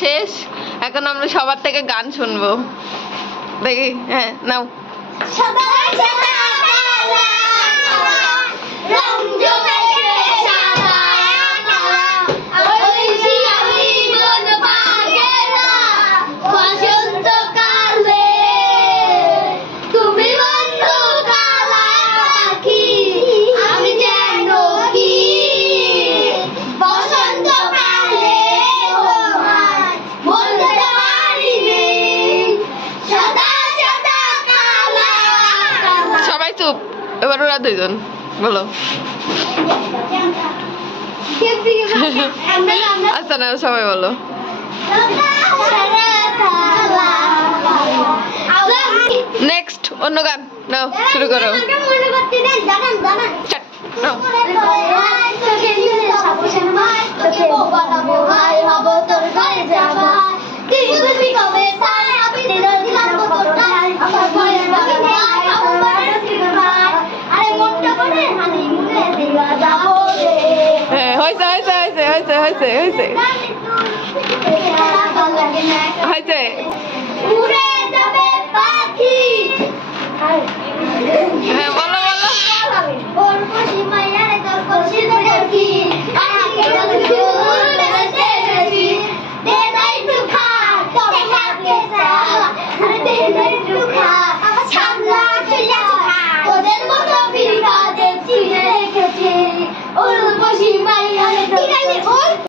শেষ, এখন আমরা সবার থেকে গান শুনবো। দেখি, হ্যাঁ নাও। এবার ওরা দুইজন বলো। আচ্ছা না, সবাই বলো। নেক্সট অন্য গান নাও, শুরু করো। হয়েছে।